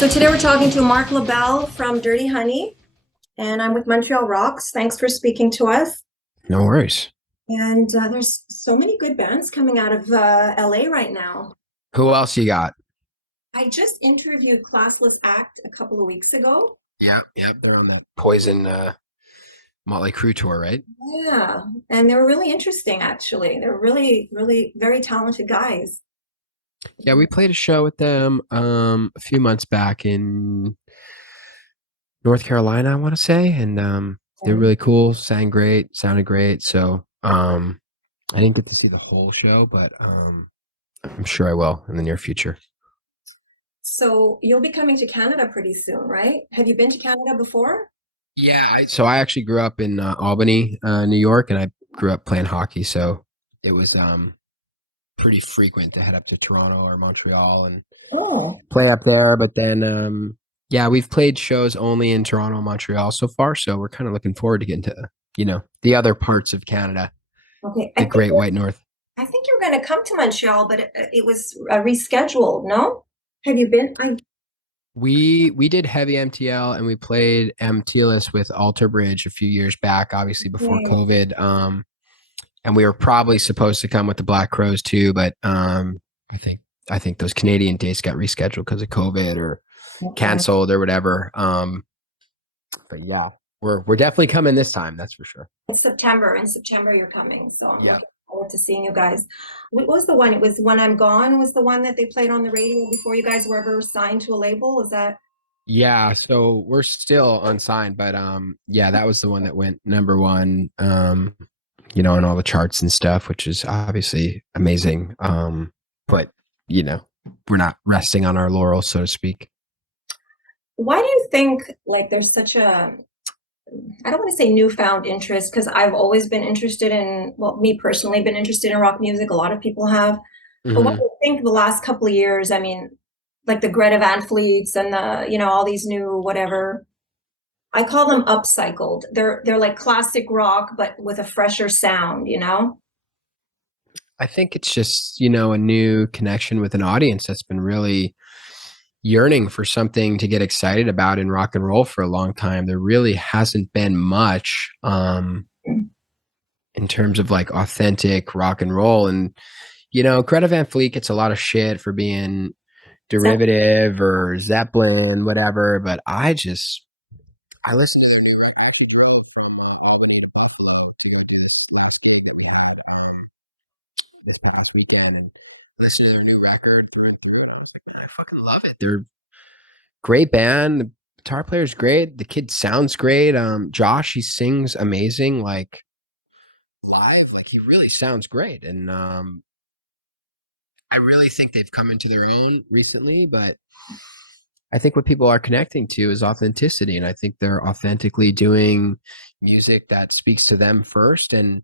So today we're talking to Marc LaBelle from Dirty Honey, and I'm with Montreal Rocks. Thanks for speaking to us. No worries. And there's so many good bands coming out of LA right now. Who else you got? I just interviewed Classless Act a couple of weeks ago. Yep. They're on that Poison Motley Crue tour, right? Yeah, and they were really interesting, actually. They're really, really very talented guys. Yeah, we played a show with them a few months back in North Carolina, I want to say, and they're really cool, sang great, sounded great. So I didn't get to see the whole show, but I'm sure I will in the near future. So you'll be coming to Canada pretty soon, right? Have you been to Canada before? Yeah, so I actually grew up in Albany, New York, and I grew up playing hockey, so it was pretty frequent to head up to Toronto or Montreal and Oh, play up there. But then, yeah, we've played shows only in Toronto and Montreal so far. So we're kind of looking forward to getting to, the other parts of Canada, okay. the Great White North. I think you were going to come to Montreal, but it was rescheduled, no? Have you been? We did heavy MTL and we played MTLS with Alter Bridge a few years back, obviously before Okay. COVID. And we were probably supposed to come with the Black Crows too, but I think those Canadian dates got rescheduled because of COVID or Okay. canceled or whatever. But yeah, we're definitely coming this time. That's for sure. September. In September, you're coming. So I'm Yeah. looking forward to seeing you guys. What was the one? It was When I'm Gone was the one that they played on the radio before you guys were ever signed to a label. Is that? Yeah. So we're still unsigned, but yeah, that was the one that went number one, on all the charts and stuff, which is obviously amazing. But we're not resting on our laurels, so to speak. Why do you think like there's such a, I don't want to say newfound interest, because I've always been interested in, well, me personally, been interested in rock music. A lot of people have. But what Hmm. do you think the last couple of years, I mean, like the Greta Van Fleets and all these new whatever, I call them upcycled. They're like classic rock, but with a fresher sound, you know? I think it's just, a new connection with an audience that's been really yearning for something to get excited about in rock and roll for a long time. There really hasn't been much in terms of like authentic rock and roll. And, Greta Van Fleet gets a lot of shit for being So derivative or Zeppelin, whatever. But I listen to this past weekend and listen to their new record. I fucking love it. They're great band. The guitar player's great. The kid sounds great. Josh, he sings amazing. Like live, like he really sounds great. And I really think they've come into their own recently, but I think what people are connecting to is authenticity. And I think they're authentically doing music that speaks to them first. And,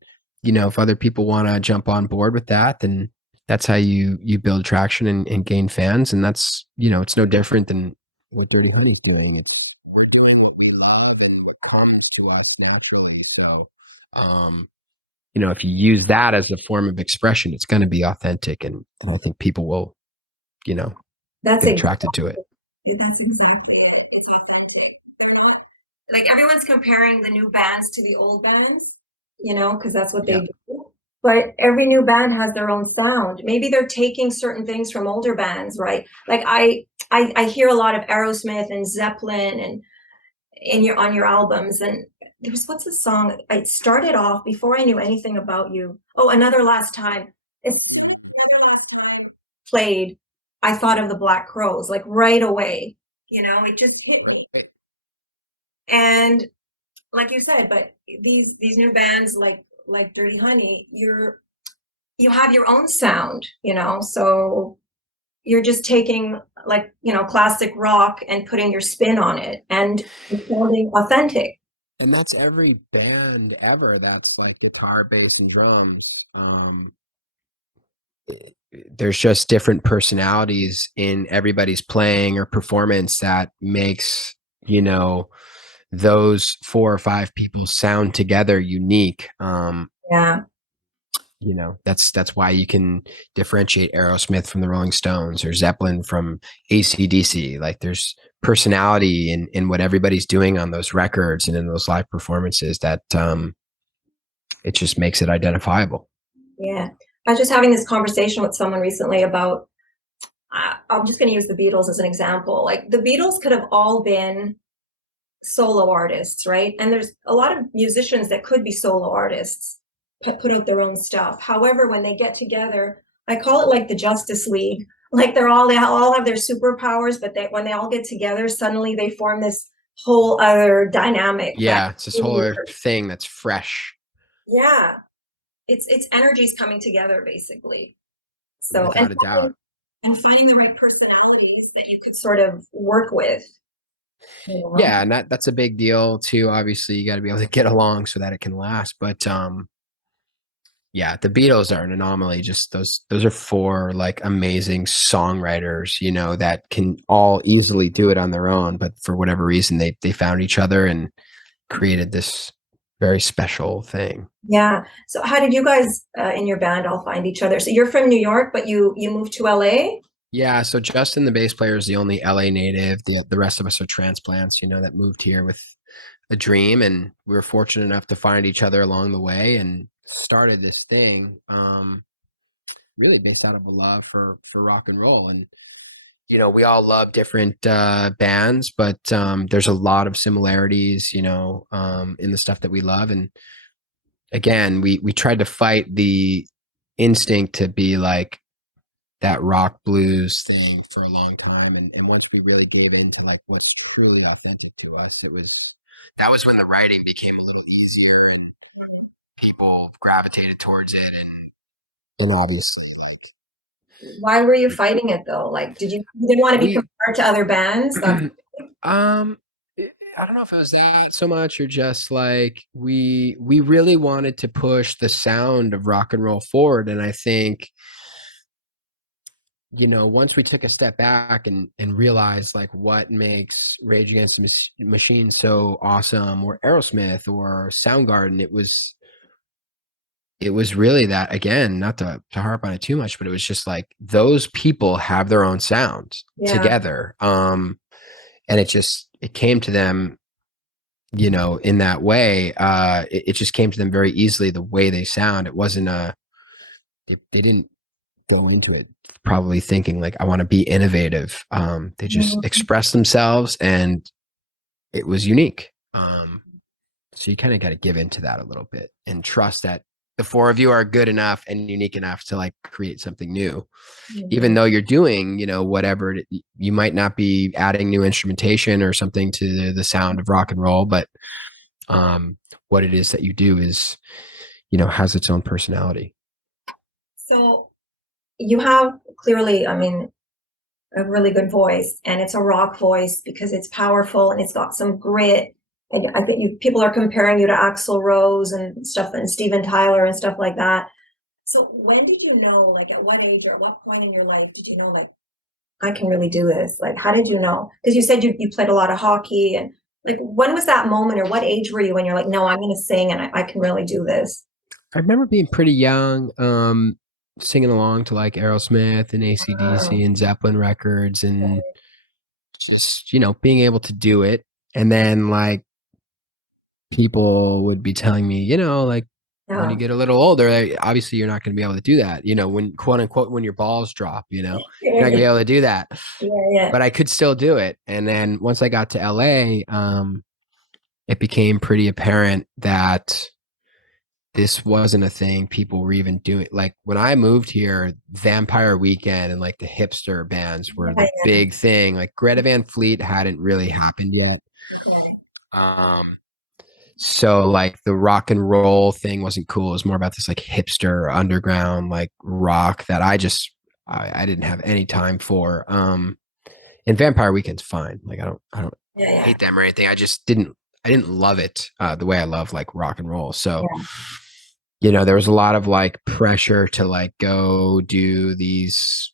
if other people want to jump on board with that, then that's how you build traction and gain fans. And that's, it's no different than what Dirty Honey's doing. We're doing what we love and what comes to us naturally. So, if you use that as a form of expression, it's going to be authentic. And I think people will, that's get exactly attracted to it. that's exactly like everyone's comparing the new bands to the old bands, because that's what Yeah. they do. But every new band has their own sound. Maybe they're taking certain things from older bands, right? Like I hear a lot of Aerosmith and Zeppelin and on your albums. And there's what's the song? I started off before I knew anything about you. Oh, Another Last Time. As soon as Another Last Time played, I thought of the Black Crows, like right away. It just hit me. And like you said, but these new bands like Dirty Honey, you have your own sound, so you're just taking like, classic rock and putting your spin on it and it's sounding authentic. And that's every band ever that's like guitar, bass, and drums. There's just different personalities in everybody's playing or performance that makes, those four or five people sound together unique. Yeah. That's why you can differentiate Aerosmith from the Rolling Stones or Zeppelin from AC/DC. Like there's personality in what everybody's doing on those records and in those live performances that it just makes it identifiable. Yeah. I was just having this conversation with someone recently about, I'm just going to use the Beatles as an example. Like the Beatles could have all been solo artists, right? And there's a lot of musicians that could be solo artists, put out their own stuff. However, when they get together, I call it like the Justice League. Like they all have their superpowers, but when they all get together, suddenly they form this whole other dynamic that, Yeah, it's this whole other thing that's fresh. yeah, it's energies coming together basically. So Without a doubt. and finding the right personalities that you could sort of work with. Yeah, and that's a big deal too. Obviously, you got to be able to get along so that it can last. But yeah, the Beatles are an anomaly. Just those are four like amazing songwriters, that can all easily do it on their own, but for whatever reason they found each other and created this very special thing. Yeah. So how did you guys in your band all find each other? So you're from New York, but you moved to LA? Yeah, so Justin, the bass player, is the only LA native. The rest of us are transplants, that moved here with a dream, and we were fortunate enough to find each other along the way and started this thing, really based out of a love for rock and roll. And we all love different bands, but there's a lot of similarities, in the stuff that we love. And again, we tried to fight the instinct to be like that rock blues thing for a long time, and once we really gave in to like what's truly authentic to us, that was when the writing became a little easier and people gravitated towards it, and obviously Why were you fighting it though? Like, you didn't want to be we compared to other bands? That's um I don't know if it was that so much or just like we really wanted to push the sound of rock and roll forward. And I think once we took a step back and realized like what makes Rage Against the Machine so awesome, or Aerosmith or Soundgarden, it was really that, again, not to harp on it too much, but it was just like those people have their own sound yeah. together. And it came to them, in that way. It just came to them very easily, the way they sound. It wasn't they didn't go into it probably thinking like, I want to be innovative. They just Mhm. expressed themselves and it was unique. So you kind of got to give into that a little bit and trust that the four of you are good enough and unique enough to like create something new, even though you're doing, whatever. You might not be adding new instrumentation or something to the sound of rock and roll, but what it is that you do is, has its own personality. So you have clearly, I mean, a really good voice, and it's a rock voice because it's powerful and it's got some grit. And I think people are comparing you to Axl Rose and stuff, and Steven Tyler and stuff like that. So when did you know, like at what age or at what point in your life did you know, like, I can really do this? Like, how did you know? Because you said you played a lot of hockey, and like, when was that moment, or what age were you when you're like, no, I'm going to sing and I can really do this? I remember being pretty young, singing along to like Aerosmith and AC/DC Oh, and Zeppelin records, and just, being able to do it. And then like people would be telling me, like when you yeah. get a little older, like, obviously you're not going to be able to do that. When quote unquote, when your balls drop, you're not going to be able to do that. Yeah, yeah. But I could still do it. And then once I got to LA, it became pretty apparent that this wasn't a thing people were even doing. Like when I moved here, Vampire Weekend and like the hipster bands were Yeah, the big thing. Like Greta Van Fleet hadn't really happened yet. yeah. Um, so like the rock and roll thing wasn't cool. It was more about this like hipster underground like rock that I didn't have any time for. And Vampire Weekend's fine. Like I don't Yeah, yeah, hate them or anything. I didn't love it the way I love like rock and roll. So yeah. there was a lot of like pressure to like go do these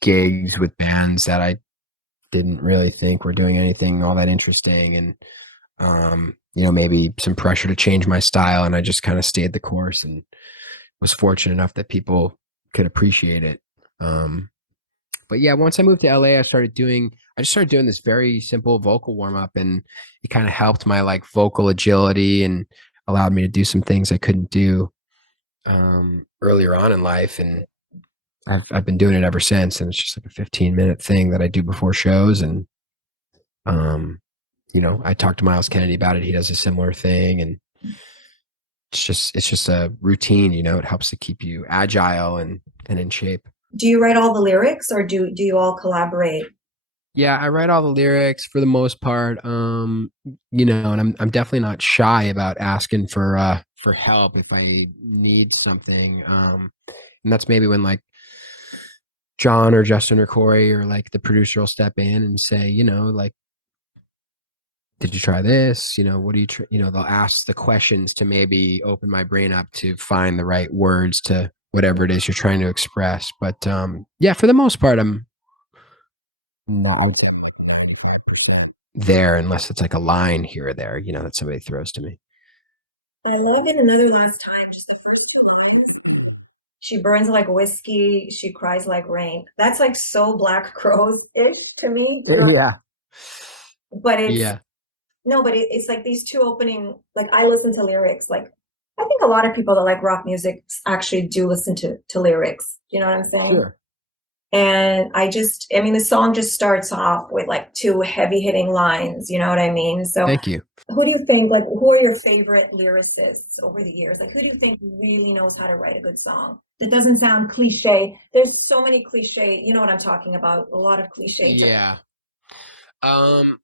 gigs with bands that I didn't really think were doing anything all that interesting. And, maybe some pressure to change my style. And I just kind of stayed the course and was fortunate enough that people could appreciate it. But yeah, once I moved to LA, I just started doing this very simple vocal warm up, and it kind of helped my like vocal agility and allowed me to do some things I couldn't do earlier on in life. And I've been doing it ever since. And it's just like a 15-minute thing that I do before shows. And um, I talked to Miles Kennedy about it. He does a similar thing, and it's just a routine. It helps to keep you agile and in shape. Do you write all the lyrics, or do you all collaborate? Yeah, I write all the lyrics for the most part. And I'm definitely not shy about asking for help if I need something. And that's maybe when like John or Justin or Corey or like the producer will step in and say, like, did you try this? What do they'll ask the questions to maybe open my brain up to find the right words to whatever it is you're trying to express. But yeah, for the most part, I'm not there unless it's like a line here or there, that somebody throws to me. I love it. Another last time, just the first two lines. She burns like whiskey. She cries like rain. That's like so Black Crows-ish to me. Yeah. But it's Yeah. no, but it's like these two opening. Like I listen to lyrics. Like I think a lot of people that like rock music actually do listen to lyrics. You know what I'm saying? Sure. And I mean, the song just starts off with like two heavy hitting lines. You know what I mean? So Thank you. who do you think, like, who are your favorite lyricists over the years? Like, who do you think really knows how to write a good song that doesn't sound cliche? There's so many cliche, you know what I'm talking about? A lot of cliche. Yeah. Um,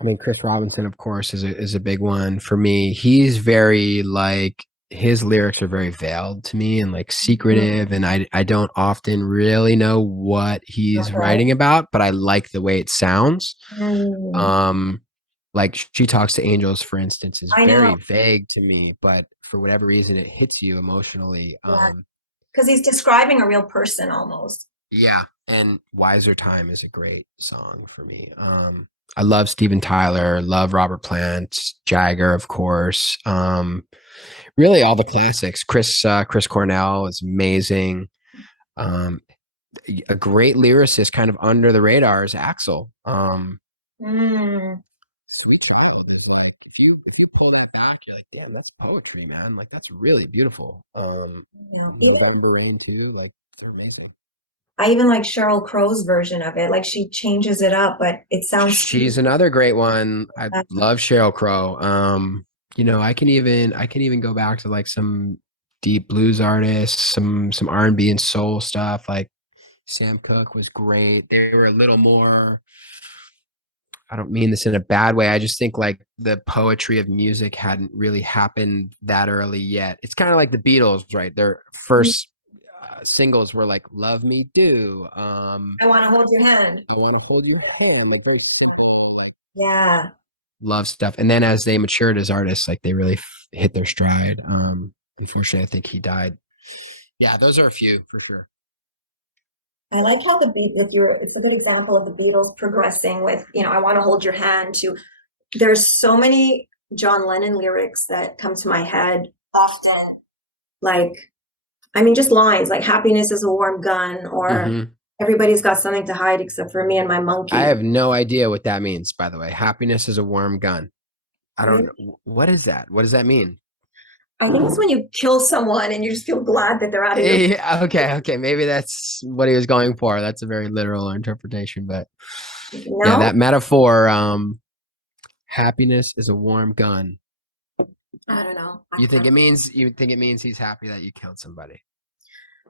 I mean, Chris Robinson, of course, is a big one for me. He's very like his lyrics are very veiled to me and like secretive, and I don't often really know what he's Okay. writing about, but I like the way it sounds. Mm, Um, like She Talks to Angels, for instance, is I very know. vague to me, but for whatever reason, it hits you emotionally. Yeah. Because he's describing a real person almost. Yeah, and Wiser Time is a great song for me. I love Steven Tyler, love Robert Plant, Jagger, of course. Really all the classics. Chris Cornell is amazing. Um, a great lyricist, kind of under the radar, is Axl. Mm, Sweet Child. Like if you pull that back, you're like, damn, that's poetry, man. Like that's really beautiful. yeah. November Rain too. Like they're amazing. I even like Sheryl Crow's version of it. Like she changes it up, but it sounds sweet. She's another great one. I love Sheryl Crow. I can even go back to like some deep blues artists, some R&B and soul stuff. Like Sam Cooke was great. They were a little more, I don't mean this in a bad way. I just think like the poetry of music hadn't really happened that early yet. It's kind of like the Beatles, right? Their first singles were like "Love Me Do," I want to hold your hand. "I Want to Hold Your Hand," like very simple, like Yeah. love stuff. And then as they matured as artists, like they really hit their stride. Unfortunately, I think he died. Yeah, those are a few for sure. I like how the beat, it's a good example of the Beatles progressing with, I want to hold your hand to, there's so many John Lennon lyrics that come to my head often. Like, I mean, just lines like happiness is a warm gun, or Hmm. everybody's got something to hide except for me and my I monkey. have no idea what that means, by the way. Happiness is a warm gun. I don't Really? know. What is that? What does that mean? I think it's when you kill someone and you just feel glad that they're out of your, Okay, okay. Maybe that's what he was going for. That's a very literal interpretation, but yeah, no? that metaphor, happiness is a warm gun. I don't know. You think it means he's happy that you killed somebody.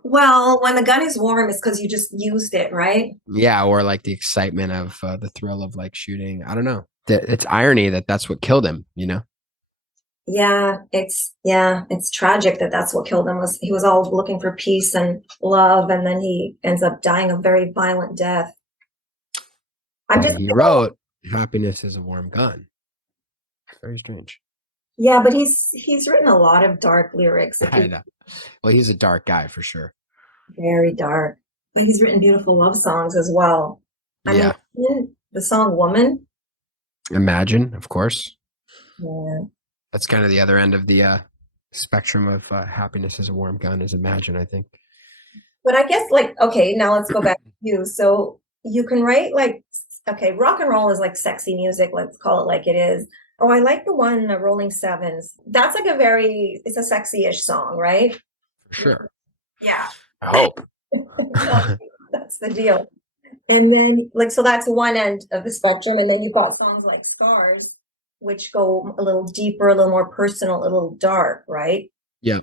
Well, when the gun is warm, it's because you just used it, right? Yeah, or like the excitement of the thrill of like shooting. I don't know. It's irony that that's what killed him. Yeah, it's tragic that that's what killed him. Was he was always looking for peace and love, and then he ends up dying a very violent death. I'm But just he wrote, "Happiness is a warm gun." Very strange. Yeah, but he's written a lot of dark lyrics. If I you know. Well, he's a dark guy for sure. very dark, but he's written beautiful love songs as well. I mean, Yeah. even the song "Woman." Imagine, of course. Yeah, That's kind of the other end of the spectrum of happiness is a warm gun is Imagine, I think. But I guess like, okay, now let's go back to you. So you can write like, okay, rock and roll is like sexy music. Let's call it like it is. Oh, I like the one, the Rolling Sevens. That's like a very, it's a sexy-ish song, right? For sure. Yeah. I hope. Well, that's the deal. And then like, so that's one end of the spectrum. And then you've got songs like Scars, which go a little deeper, a little more personal, a little dark, right? Yeah.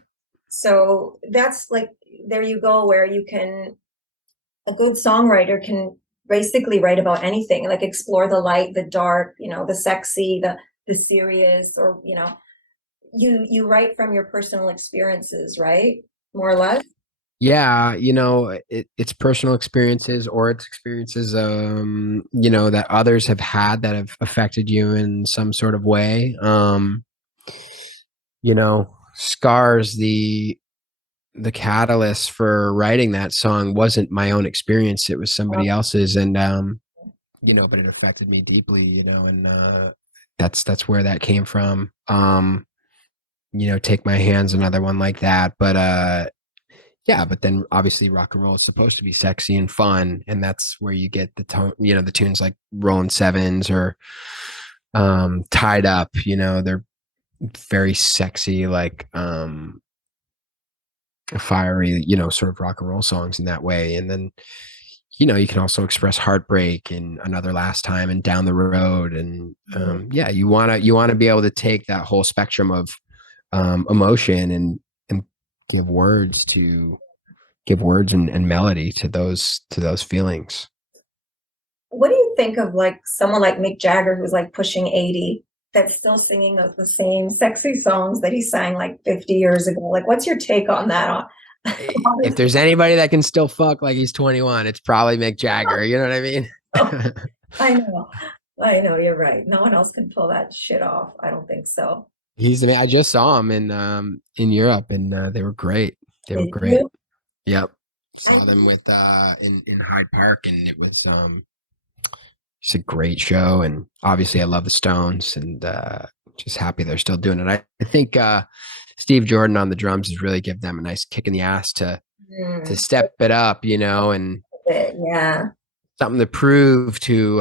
So that's like, there you go, where you can, a good songwriter can basically write about anything, like explore the light, the dark, the sexy, the serious, or you write from your personal experiences, right? More or less. Yeah, it's personal experiences or it's experiences that others have had that have affected you in some sort of way. Scars, the catalyst for writing that song wasn't my own experience, it was somebody else's, and but it affected me deeply, and that's where that came from. Take My Hand's another one like that, but yeah, but then obviously rock and roll is supposed to be sexy and fun, and that's where you get the tone, the tunes like Rolling Sevens or Tied Up, they're very sexy, like fiery, sort of rock and roll songs in that way. And then, you can also express heartbreak in Another Last Time and Down the Road. And yeah, you wanna be able to take that whole spectrum of emotion and give words to and melody to those feelings. What do you think of like someone like Mick Jagger who's like pushing 80 that's still singing the same sexy songs that he sang like 50 years ago? Like, what's your take on that? If there's anybody that can still fuck like he's 21, it's probably Mick Jagger. You know what I mean? I know. I know, you're right. No one else can pull that shit off. I don't think so. He's the man. I just saw him in Europe, and they were great. They were Did great. you? Yep. I, Saw them with in Hyde Park, and it was it's a great show. And obviously I love the Stones, and just happy they're still doing it. I think Steve Jordan on the drums has really given them a nice kick in the ass to mm, step it up, and yeah. something to prove to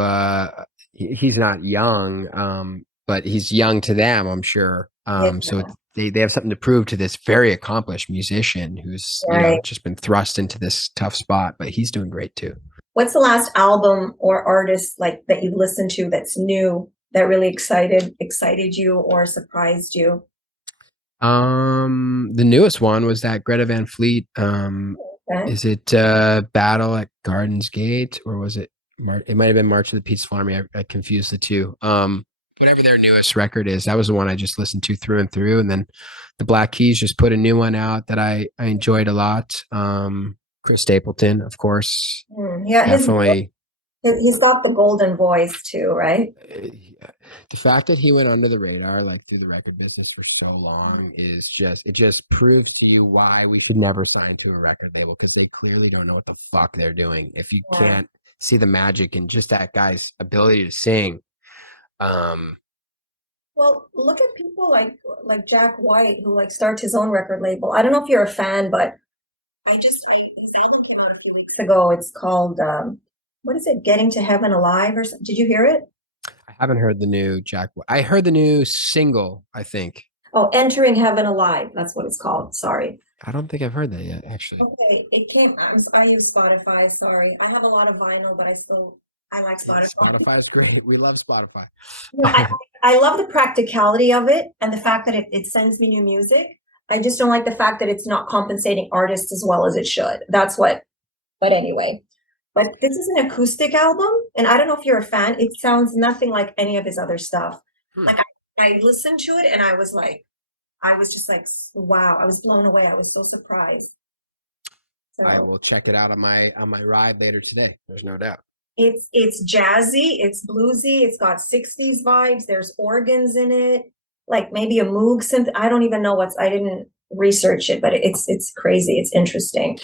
he's not young, but he's young to them, I'm sure. Yeah. So they have something to prove to this very accomplished musician who's, Right. just been thrust into this tough spot, but he's doing great too. What's the last album or artist like that you've listened to that's new that really excited you or surprised you? The newest one was that Greta Van Fleet. Okay. Is it Battle at Gardens Gate, or was it it might have been March of the Peaceful Army. I confused the two. Whatever their newest record is, that was the one I just listened to through and through. And then the Black Keys just put a new one out that I enjoyed a lot. Chris Stapleton, of course, Yeah, definitely. he's got the golden voice too, right? The fact that he went under the radar, like through the record business for so long, it just proves to you why we should never sign to a record label, because they clearly don't know what the fuck they're doing. If you Yeah. can't see the magic in just that guy's ability to sing, um, Well, look at people like Jack White who like starts his own record label. I don't know if you're a fan, but his album came out a few weeks ago. It's called what is it? Getting to Heaven Alive or something. Did you hear it? I haven't heard the new Jack. I heard the new single, I think. Oh, Entering Heaven Alive. That's what it's called. Sorry. I don't think I've heard that yet, actually. Okay, it came. I use Spotify. Sorry, I have a lot of vinyl, but I like Spotify. Spotify is great. We love Spotify. No, I love the practicality of it and the fact that it sends me new music. I just don't like the fact that it's not compensating artists as well as it should. That's what. But anyway, but this is an acoustic album, and I don't know if you're a fan. It sounds nothing like any of his other stuff. Hmm. Like I listened to it, and I was just like, wow, I was blown away. I was so surprised. I So will check it out on my ride later today. There's no doubt. it's jazzy, it's bluesy, it's got 60s vibes, there's organs in it, like maybe a Moog synth. I don't even know I didn't research it, but it's crazy. It's interesting.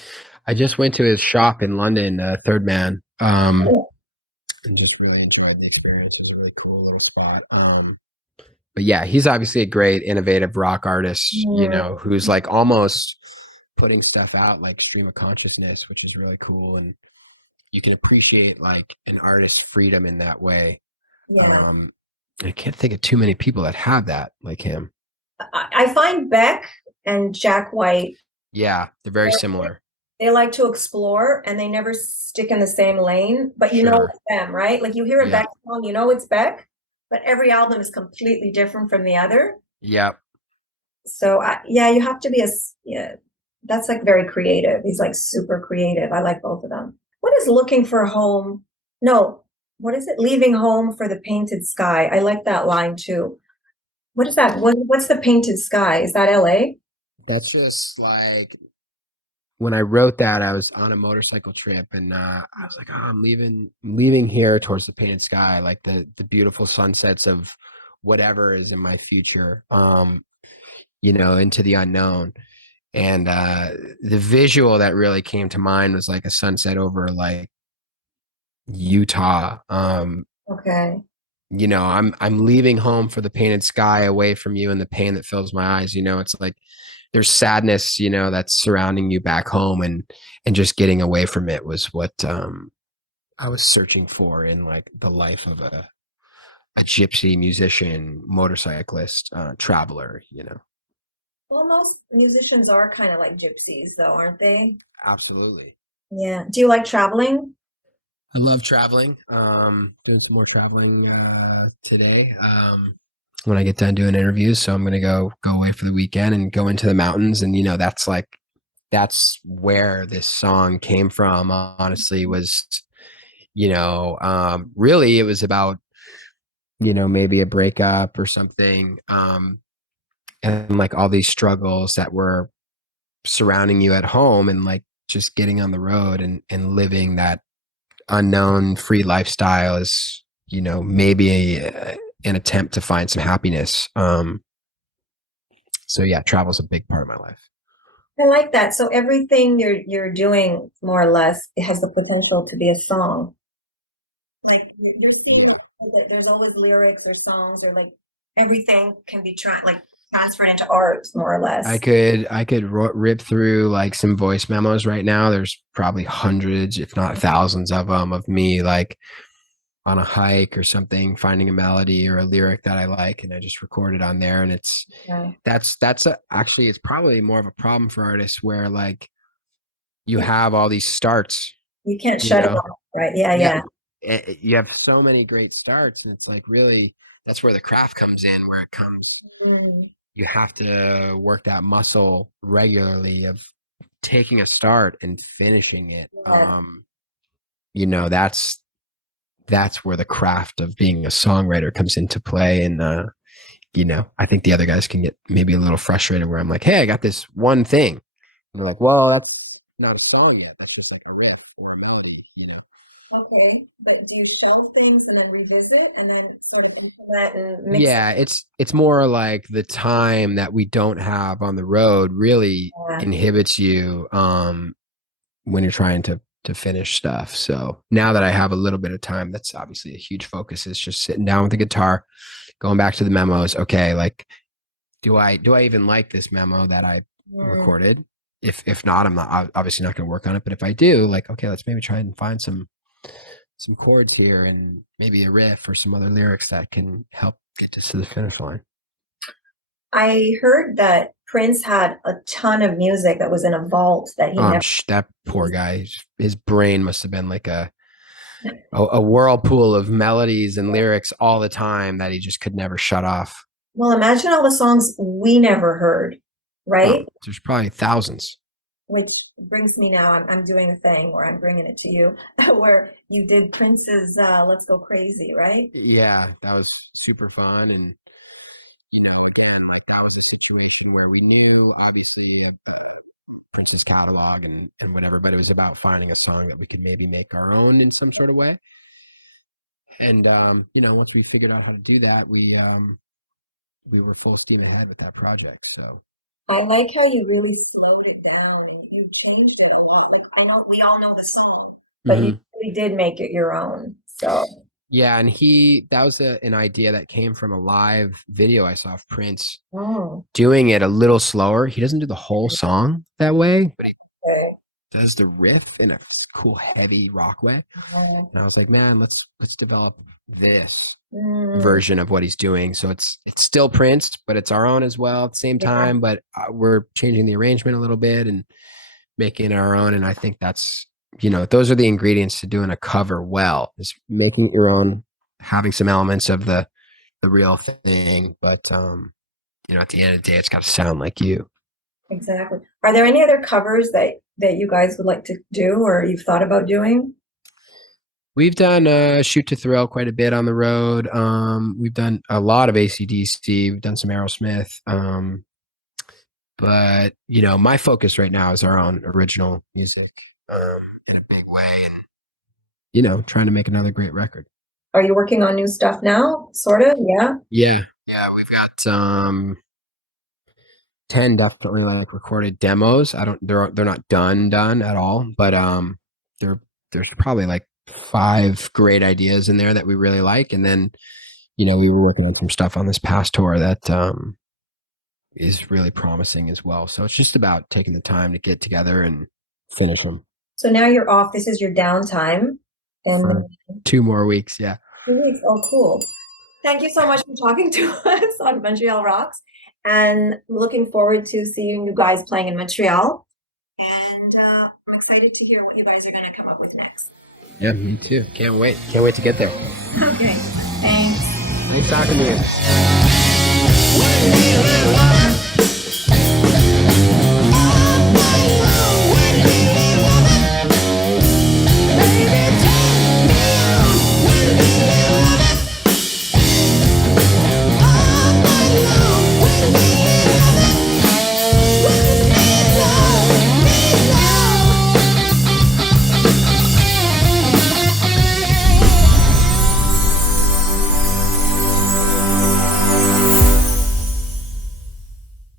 I just went to his shop in London, Third Man, and just really enjoyed the experience. It was a really cool little spot. but yeah, he's obviously a great innovative rock artist, you Mm, know, who's like almost putting stuff out like stream of consciousness, which is really cool. And you can appreciate like an artist's freedom in that way. yeah. I can't think of too many people that have that like him. I find Beck and Jack White, Yeah, they're very similar. they like to explore and they never stick in the same lane, but you know Sure. it's them, right? Like you hear a Yeah. Beck song, you know it's Beck, but every album is completely different from the other. Yep. So yeah, you have to be yeah, that's like very creative. He's like super creative. I like both of them. What is looking for home? No, what is it? Leaving home for the painted sky. I like that line too. What is that? What's the painted sky? Is that LA? That's just like when I wrote that, I was on a motorcycle trip and I was like, oh, I'm leaving here towards the painted sky, like the beautiful sunsets of whatever is in my future, you know, into the unknown. And the visual that really came to mind was like a sunset over like Utah. Okay. You know, I'm leaving home for the painted sky away from you and the pain that fills my eyes. You know, it's like there's sadness, you know, that's surrounding you back home, and just getting away from it was what I was searching for in like the life of a gypsy musician, motorcyclist, traveler, you know. Well, most musicians are kind of like gypsies, though, aren't they? Absolutely. Yeah. Do you like traveling? I love traveling. Doing some more traveling today. When I get done doing interviews, so I'm gonna go away for the weekend and go into the mountains, and you know that's where this song came from. Honestly, was you know really it was about you know maybe a breakup or something, and like all these struggles that were surrounding you at home, and like just getting on the road and living that unknown free lifestyle is you know maybe an attempt to find some happiness. So yeah, travel's a big part of my life. I like that. So everything you're doing more or less it has the potential to be a song. Like you're seeing Yeah, that there's always lyrics or songs or like everything can be transferred into art more or less. I could rip through like some voice memos right now. There's probably hundreds if not thousands of them of me like on a hike or something finding a melody or a lyric that I like, and I just record it on there. And it's Yeah. actually it's probably more of a problem for artists where like you have all these starts, You can't you shut it know. off, right? Yeah, Yeah, yeah. you have so many great starts, and it's like really that's where the craft comes in, where it comes Mm, you have to work that muscle regularly of taking a start and finishing it. yeah. You know, that's where the craft of being a songwriter comes into play. And you know, I think the other guys can get maybe a little frustrated where I'm like, hey, I got this one thing. And they're like, well, that's not a song yet. That's just like a riff or a melody, you know. Okay. But do you show things and then revisit and then sort of implement and mix it? Yeah, it's more like the time that we don't have on the road really Yeah. inhibits you when you're trying to finish stuff. So now that I have a little bit of time, that's obviously a huge focus is just sitting down with the guitar, going back to the memos. Okay, like do I even like this memo that I Mm, recorded? If not, I'm not obviously not going to work on it. But if I do, like, okay, let's maybe try and find some chords here and maybe a riff or some other lyrics that can help get us to the finish line. I heard that Prince had a ton of music that was in a vault that he never That poor used. guy, his brain must have been like a whirlpool of melodies and lyrics all the time that he just could never shut off. Well, imagine all the songs we never heard, Oh, right? there's probably thousands. Which brings me now, I'm doing a thing where I'm bringing it to you, where you did Prince's Let's Go Crazy, right? Yeah, that was super fun. And you know, again, like that was a situation where we knew obviously Prince's catalog and whatever, but it was about finding a song that we could maybe make our own in some sort of way. And you know, once we figured out how to do that, we were full steam ahead with that project. So I like how you really slowed it down and you changed it a lot. Like we all know the song, but you mhm. really did make it your own. So Yeah, and that was an idea that came from a live video I saw of Prince Oh, doing it a little slower. He doesn't do the whole song that way, but he okay. does the riff in a cool, heavy rock way. Oh. And I was like, man, let's develop this Mm, version of what he's doing. So it's still Prince, but it's our own as well at the same yeah, time. But we're changing the arrangement a little bit and making it our own. And I think that's, those are the ingredients to doing a cover well, is making it your own, having some elements of the real thing. But at the end of the day, it's got to sound like you. exactly. Are there any other covers that you guys would like to do or you've thought about doing? We've done Shoot to Thrill quite a bit on the road. We've done a lot of AC/DC. We've done some Aerosmith. But my focus right now is our own original music in a big way, and trying to make another great record. Are you working on new stuff now? Sort of, yeah. Yeah, we've got 10 definitely like recorded demos. They're not done at all, but there's probably like 5 great ideas in there that we really like, and then we were working on some stuff on this past tour that is really promising as well. So it's just about taking the time to get together and finish them. So now you're off. This is your downtime. And For 2 more weeks. Yeah. oh, cool. Thank you so much for talking to us on Montreal Rocks. And looking forward to seeing you guys playing in Montreal. And I'm excited to hear what you guys are going to come up with next. Yeah, me too. Can't wait. Can't wait to get there. Okay. Thanks. Thanks talking to you.